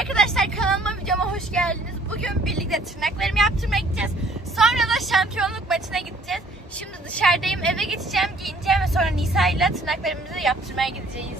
arkadaşlar kanalıma videoma hoş geldiniz. Bugün birlikte tırnaklarımı yaptırmaya gideceğiz. Sonra da şampiyonluk maçına gideceğiz. Şimdi dışarıdayım eve geçeceğim giyineceğim ve sonra Nisa ile tırnaklarımızı yaptırmaya gideceğiz.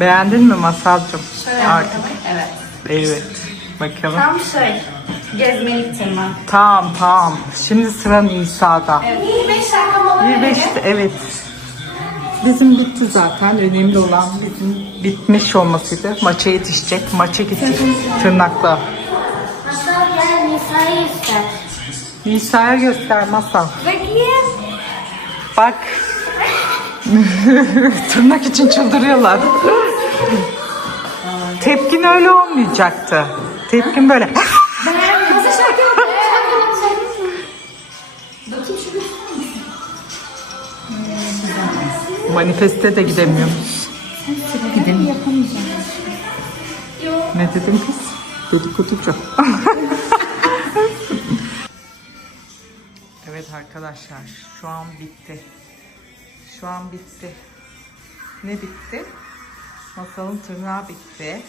Beğendin mi Masalcığım? Artık. Evet. Evet. Bakalım. Tam şey, gezmelik tırnak. Tamam tamam. Şimdi sıra Nisa'da. Evet. 25 dakika mola 25 evet. Bizim bitti zaten. Önemli olan bizim bitmiş olmasıydı. Maça yetişecek. Maça gidecek. Tırnakla. Masal gel Nisa'yı ister. Nisa'ya göster Masal. Bakayım. Bak. Tırnak için çıldırıyorlar. Tepkin öyle olmayacaktı. Tepkin böyle. Manifeste de gidemiyoruz. Gidelim. Ne dedin kız? Dedikoducu. evet arkadaşlar şu an bitti. Şu an bitti. Ne bitti? Masalın tırnağı bitti.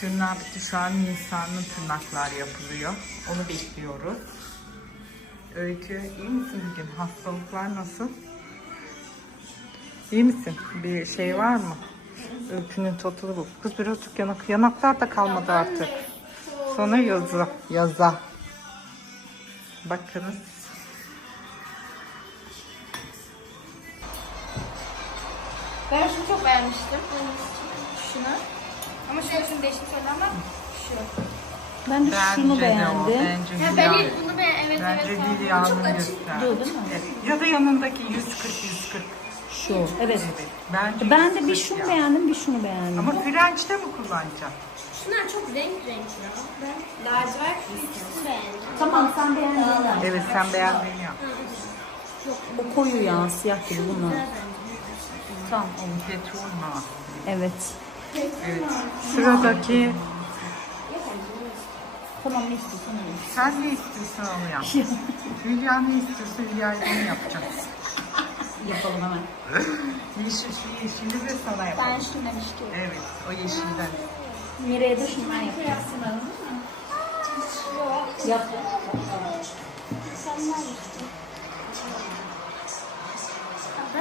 Tırnağı bitti. Şu an Nisan'ın tırnaklar yapılıyor. Onu bekliyoruz. Öykü iyi misin bugün? Hastalıklar nasıl? İyi misin? Bir şey var mı? Öykünün totalı bu. Kız birazcık yanak. Yanaklar da kalmadı artık. Sonra yazı. Yaza. Bakınız. Ben şunu çok beğenmiştim. Şunu. Ama şöyle değişik söyle ama şu. Ben de şunu beğendim. Bence Ya Hülya. ben bunu be evet Bence evet. Lilya'nın göster. Bu değil mi? Evet. Ya da yanındaki 140 140. Şu. Evet. Evet. Bence Ben de bir 140 şunu ya. beğendim, bir şunu beğendim. Ama French'te mi kullanacaksın? Şunlar çok renk renk ya. Ben lacivert ikisini beğendim. Tamam sen beğendin. Evet sen beğendiğini yap. O koyu ya, siyah gibi bunlar. Tamam. Petrol mu? Evet. Evet. Sıradaki Tamam ne istiyorsan olur. sen ne istiyorsan onu yap. Hülya ne istiyorsa Hülya'yı onu yapacağız. Yapalım hemen. Yeşil şu yeşili de sana yapalım. Ben şunu demiştim. Evet o yeşilden. Mire'ye de şundan yapacaksın. Yap. Ben bunun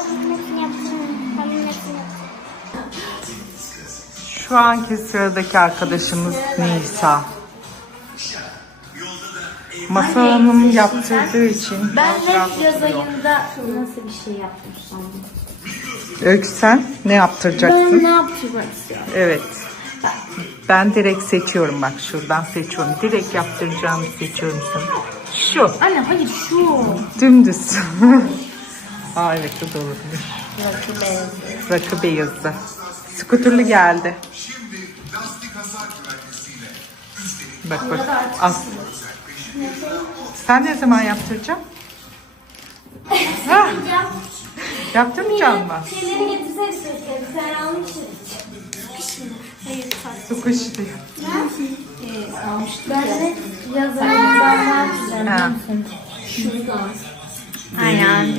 hepsini hepsini. Şu anki sıradaki arkadaşımız Nisa. Masa Hanım yaptırdığı için Ben biraz de oturuyor. ayında nasıl bir şey yaptım sandım. Öykü sen ne yaptıracaksın? Ben ne yaptırmak istiyorum? Evet. Ben direkt seçiyorum bak şuradan seçiyorum. Direkt yaptıracağımı seçiyorum sana. Şu. Anne hayır şu. Dümdüz. Aa evet bu da olabilir. Rakı beyazı. Rakı beyazı. Skuterlı geldi. Bak bak. As Sen ne zaman yaptıracaksın? Ha, yaptırmayacak mı? Şeyleri getirseydik keşke. Sen almışsın. Hayır, Su kuşu diyor. Ben de yazarım. Ben ne yapacağım? Ha. Şuradan. Aynen.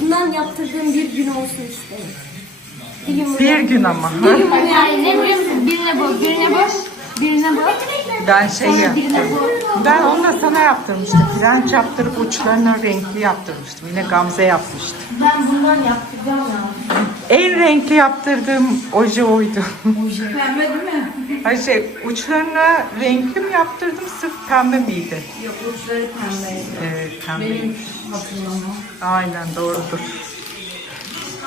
Bundan yaptırdığım bir gün olsun isterim. Bir gün Bir gün ama. ha? Yani ne biliyor musun? Birine bu, birine bu, birine bu. Ben şey yaptım. Birine bu. Ben onu da sana yaptırmıştım. Frenç yaptırıp uçlarına renkli yaptırmıştım. Yine Gamze yapmıştı. Ben bundan yaptıracağım ya. En renkli yaptırdığım oje oydu. Pembe değil mi? Hayır şey uçlarına renkli mi yaptırdım sırf pembe miydi? Yok uçları pembeydi. Evet pembe. Benim hatırlamam. Aynen doğrudur.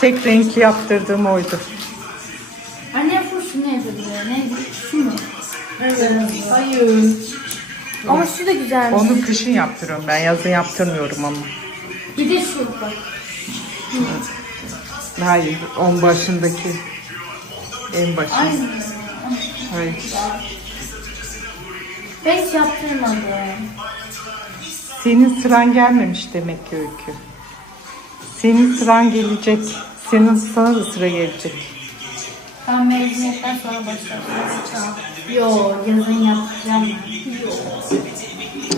Tek renkli yaptırdığım oydu. Anne bu şu ne yapıyordu böyle? Neydi? Şu mu? Hayır. Ama şu da güzelmiş. Onu kışın yaptırıyorum ben yazın yaptırmıyorum ama. Bir de şu bak. Hayır on başındaki en başı. Hayır. Ben hiç yaptırmadım. Senin sıran gelmemiş demek ki Öykü. Senin sıran gelecek. Senin sana da sıra gelecek. Ben mezuniyetten sonra başlarım. Yo yazın yapacağım.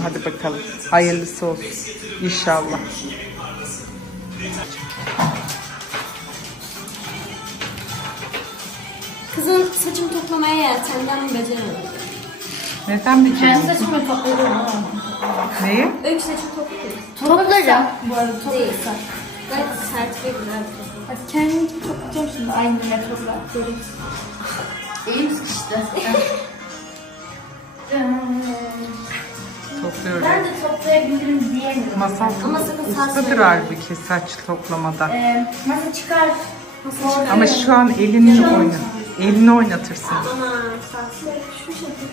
Hadi bakalım. Hayırlısı olsun. İnşallah. Kızın saçımı toplamaya yeltenden beceremedim. Neden Kendi becerdin? saçımı topladım. Neyi? Öykü saçımı topluyor. Toplayacağım. Bu arada toplayacağım. Ben sertliğe güzel bir toplayayım. Hadi kendimi toplayacağım şimdi. Aynı metodla. Elim sıkıştı. Topluyorum. ben de toplayabilirim diyemiyorum. Masal Ama sakın ustadır sarsmayın. halbuki saç toplamada. Ee, masa çıkar. Masa çıkar. Ama şu an elini oyna. Elini oynatırsın. Ama sarsma şu şekilde.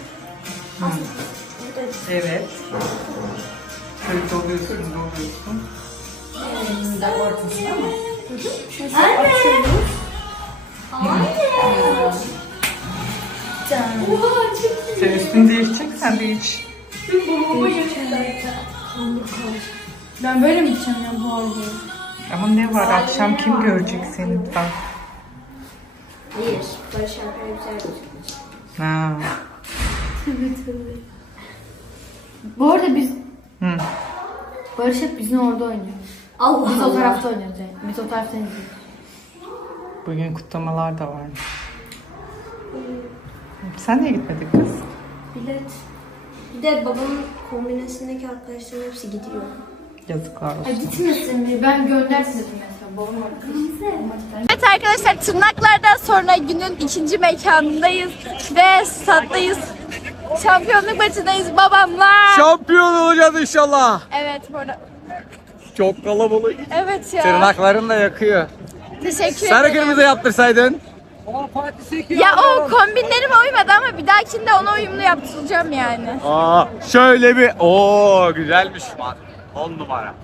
Evet. Böyle doluyorsun, doluyorsun. Elinde ortasında mı? Anne. Anne. Oha çok iyi. Sen üstünü değişecek, sen de iç. Ben böyle mi içeceğim ya bu halde? Ama ne var, akşam kim görecek seni? Bak. Hayır. Barış Alper'e güzel gözükmüş. Ha. Bu arada biz Hı. Barış hep bizim orada oynuyor. Allah Biz o tarafta oynuyoruz yani. Biz o taraftan izliyoruz. Bugün kutlamalar da varmış. Sen niye gitmedin kız? Bilet. Bir de babamın kombinasyondaki arkadaşların hepsi gidiyor. Yazıklar olsun. Ay gitmesin mi? Ben göndersin mesela. Babam arkadaşım. Evet arkadaşlar tırnaklardan sonra günün ikinci mekanındayız ve staddayız. Şampiyonluk maçındayız babamla. Şampiyon olacağız inşallah. Evet burada. Çok kalabalık. Evet ya. Tırnakların da yakıyor. Teşekkür Sarı ederim. kırmızı yaptırsaydın. Ya o kombinlerime uymadı ama bir dahakinde ona uyumlu yaptıracağım yani. Aa, şöyle bir. Oo güzelmiş. On numara.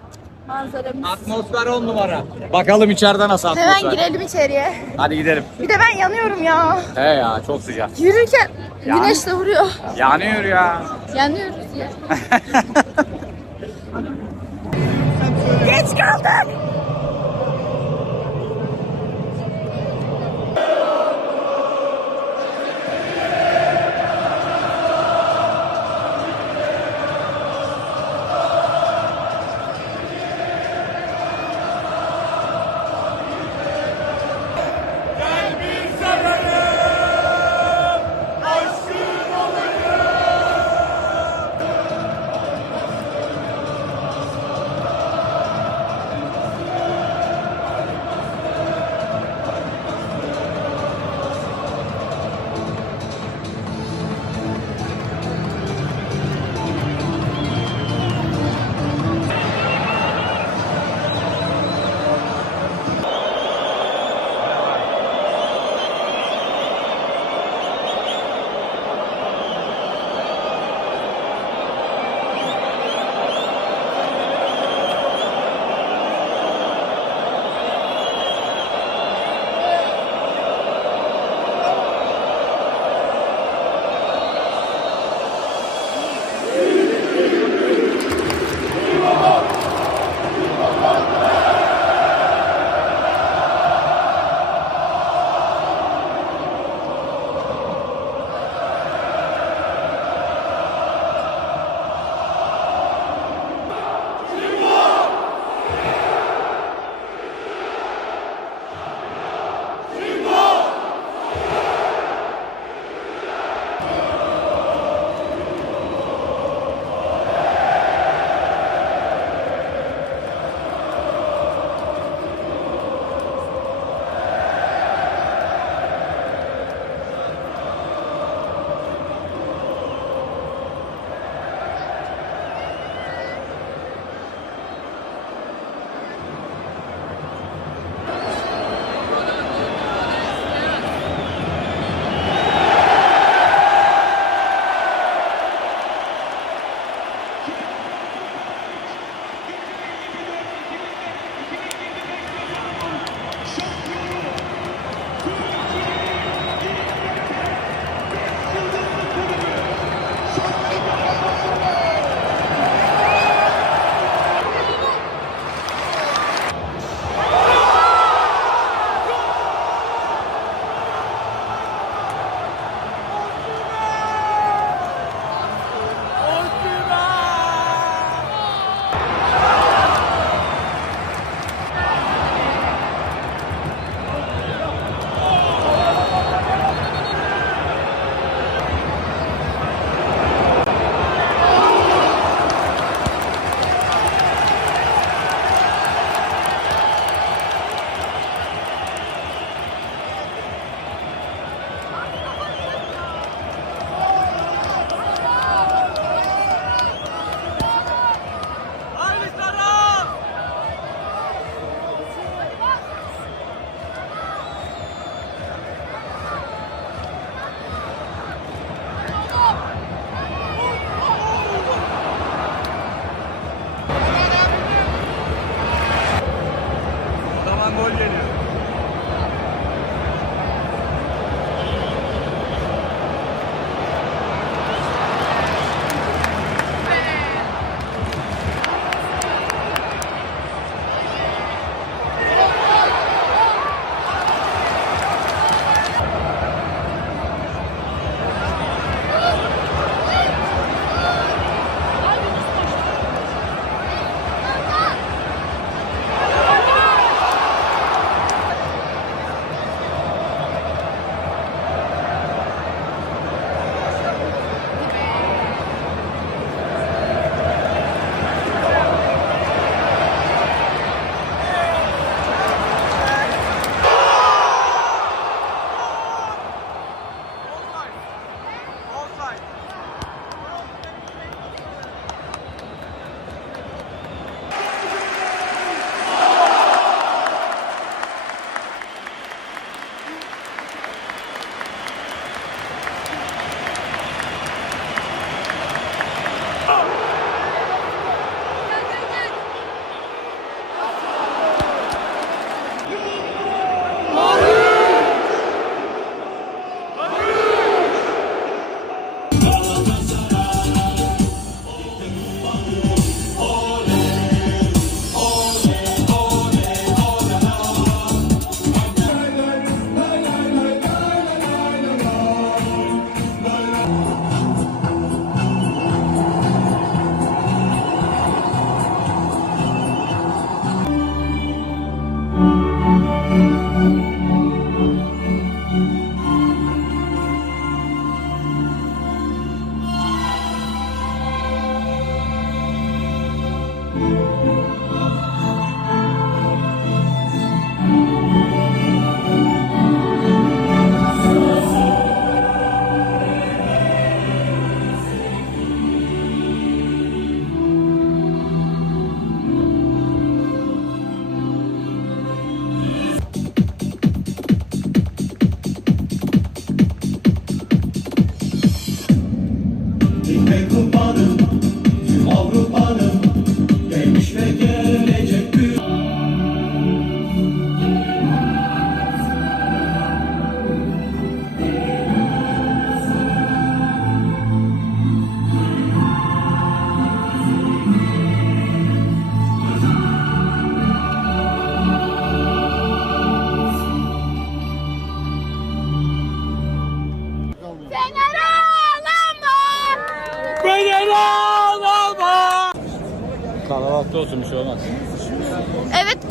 Manzaramız. Atmosfer on numara. Bakalım içeride nasıl atmosfer. Hemen girelim içeriye. Hadi gidelim. Bir de ben yanıyorum ya. He ya çok sıcak. Yürürken Ya. güneş de vuruyor. Yanıyor ya. Yanıyoruz ya. Geç kaldık.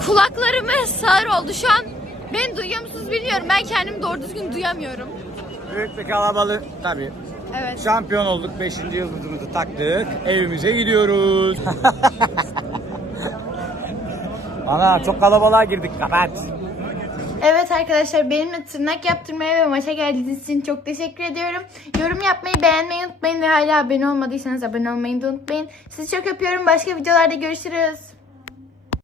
Evet kulaklarıma sağır oldu şu an. Ben duyuyor musunuz bilmiyorum. Ben kendimi doğru düzgün duyamıyorum. Büyük bir kalabalık tabii. Evet. Şampiyon olduk. 5. yıldızımızı taktık. Evimize gidiyoruz. Ana çok kalabalığa girdik. Kapat. Evet arkadaşlar benimle tırnak yaptırmaya ve maça geldiğiniz için çok teşekkür ediyorum. Yorum yapmayı, beğenmeyi unutmayın ve hala abone olmadıysanız abone olmayı da unutmayın. Sizi çok öpüyorum. Başka videolarda görüşürüz.